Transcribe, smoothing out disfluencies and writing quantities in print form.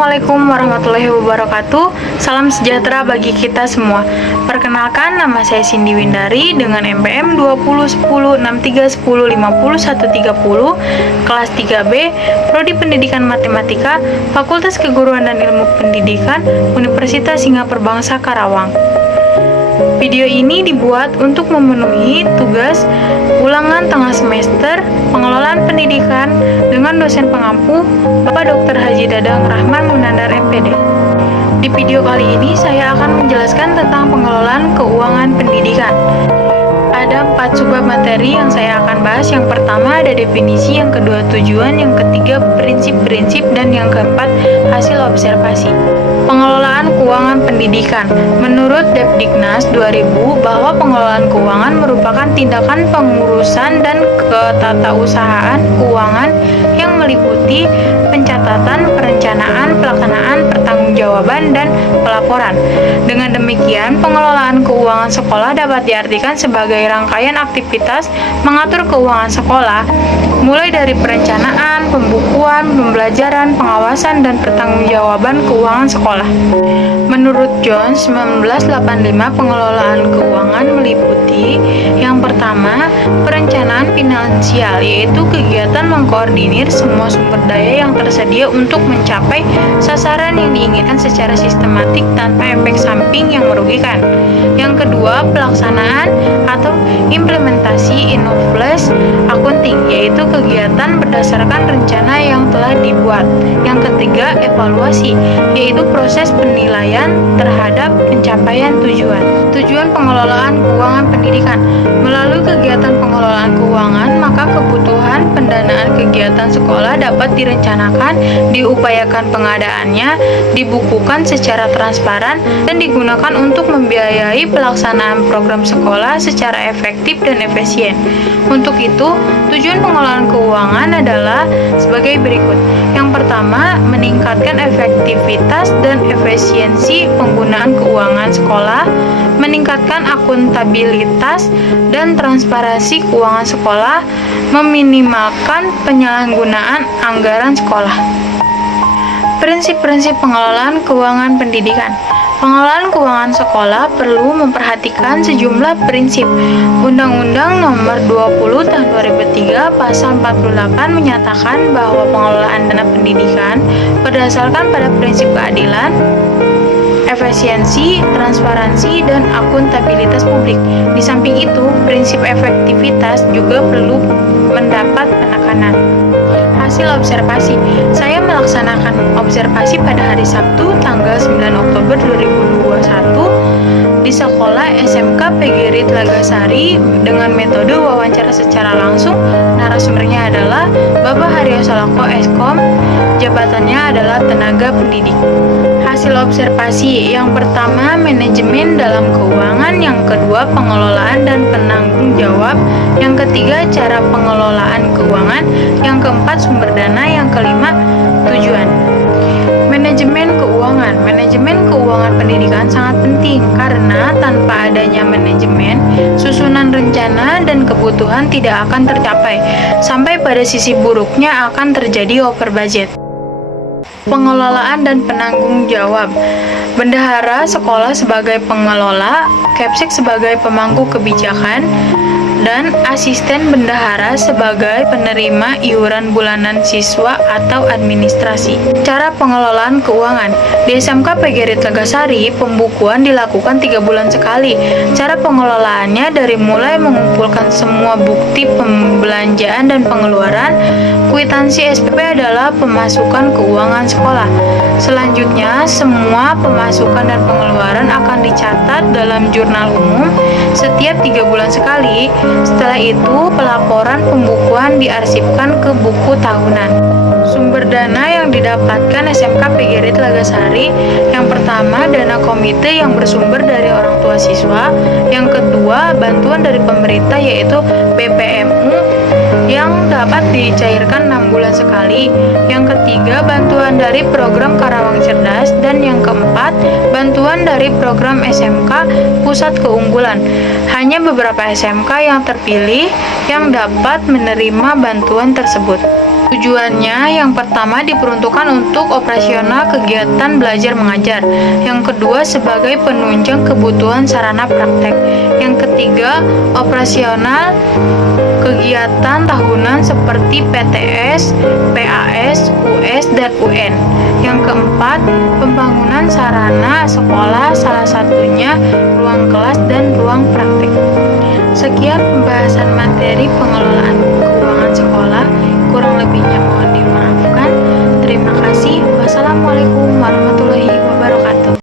Assalamualaikum warahmatullahi wabarakatuh. Salam sejahtera bagi kita semua. Perkenalkan, nama saya Cindy Windari dengan NPM 201063105130, kelas 3B, Prodi Pendidikan Matematika, Fakultas Keguruan dan Ilmu Pendidikan, Universitas Singapura Bangsa Karawang. Video ini dibuat untuk memenuhi tugas ulangan tengah semester pengelolaan pendidikan dengan dosen pengampu Bapak Dr. Haji Dadang Rahman Munandar MPD. Di video kali ini saya akan menjelaskan tentang pengelolaan keuangan pendidikan. Ada 4 subbab materi yang saya akan bahas. Yang pertama ada definisi, yang kedua tujuan, yang ketiga prinsip-prinsip, dan yang keempat hasil observasi. Pengelolaan keuangan pendidikan. Menurut Depdiknas 2000 bahwa pengelolaan keuangan merupakan tindakan pengurusan dan ketatausahaan keuangan yang meliputi pencatatan, perencanaan, pelaksanaan, pertanggungjawaban, dan pelaporan. Dengan demikian, pengelolaan keuangan sekolah dapat diartikan sebagai rangkaian aktivitas mengatur keuangan sekolah, mulai dari perencanaan, pembukuan, pembelajaran, pengawasan, dan pertanggungjawaban keuangan sekolah. Menurut Jones 1985, pengelolaan keuangan meliputi yang pertama, perencanaan finansial, yaitu kegiatan mengkoordinir semua sumber daya yang tersedia untuk mencapai sasaran yang diinginkan secara sistematik tanpa efek samping yang merugikan. Yang kedua, pelaksanaan atau implementasi Innovation Accounting, yaitu kegiatan berdasarkan rencana yang telah dibuat. Yang ketiga, evaluasi, yaitu proses penilaian terhadap pencapaian tujuan. Tujuan pengelolaan keuangan pendidikan. Melalui kegiatan pengelolaan keuangan, maka kebutuhan pendanaan kegiatan sekolah dapat direncanakan, diupayakan pengadaannya, dibukukan secara transparan, dan digunakan untuk membiayai pelaksanaan program sekolah secara efektif dan efisien. Untuk itu, tujuan pengelolaan keuangan adalah sebagai berikut. Yang pertama, meningkatkan efektivitas dan efisiensi penggunaan keuangan sekolah, meningkatkan akuntabilitas dan transparansi keuangan sekolah, meminimalkan penyalahgunaan anggaran sekolah. Prinsip-prinsip pengelolaan keuangan pendidikan. Pengelolaan keuangan sekolah perlu memperhatikan sejumlah prinsip. Undang-Undang Nomor 20 Tahun 2003 Pasal 48 menyatakan bahwa pengelolaan dana pendidikan berdasarkan pada prinsip keadilan, efisiensi, transparansi, dan akuntabilitas publik. Di samping itu, prinsip efektivitas juga perlu mendapat penekanan. Hasil observasi. Saya melaksanakan observasi pada hari Sabtu tanggal 9 Oktober 2021 di sekolah SMK PGRI Telagasari dengan metode wawancara secara langsung. Narasumbernya adalah Bapak Haryo Soloko Eskom, jabatannya adalah tenaga pendidik. Hasil observasi. Yang pertama, manajemen dalam keuangan. Yang kedua, pengelolaan dan penanggung jawab. Yang ketiga, cara pengelolaan keuangan. Yang keempat, sumber dana. Yang kelima, tujuan. Manajemen keuangan. Manajemen keuangan pendidikan sangat penting karena tanpa adanya manajemen, susunan rencana dan kebutuhan tidak akan tercapai. Sampai pada sisi buruknya akan terjadi over budget. Pengelolaan dan penanggung jawab. Bendahara sekolah sebagai pengelola, Kepsek sebagai pemangku kebijakan, dan asisten bendahara sebagai penerima iuran bulanan siswa atau administrasi. Cara pengelolaan keuangan. Di SMK PGRI Telagasari, pembukuan dilakukan 3 bulan sekali. Cara pengelolaannya dari mulai mengumpulkan semua bukti pembelanjaan dan pengeluaran. Kwitansi SPP adalah pemasukan keuangan sekolah. Selanjutnya, semua pemasukan dan pengeluaran akan dicatat dalam jurnal umum setiap 3 bulan sekali. Setelah itu, pelaporan pembukuan diarsipkan ke buku tahunan. Sumber dana yang didapatkan SMK PGRI Telagasari. Yang pertama, dana komite yang bersumber dari orang tua siswa. Yang kedua, bantuan dari pemerintah yaitu BPMU yang dapat dicairkan 6 bulan sekali. Yang ketiga, bantuan dari program Karawang Cerdas. Dan yang keempat, bantuan dari program SMK Pusat Keunggulan. Hanya beberapa SMK yang terpilih yang dapat menerima bantuan tersebut. Tujuannya yang pertama diperuntukkan untuk operasional kegiatan belajar mengajar, yang kedua sebagai penunjang kebutuhan sarana praktek, yang ketiga operasional kegiatan tahunan seperti PTS, PAS, US, dan UN. Yang keempat, pembangunan sarana sekolah, salah satunya ruang kelas dan ruang praktek. Sekian pembahasan materi pengelolaan keuangan sekolah. Kurang lebihnya mohon dimaafkan. Terima kasih. Wassalamualaikum warahmatullahi wabarakatuh.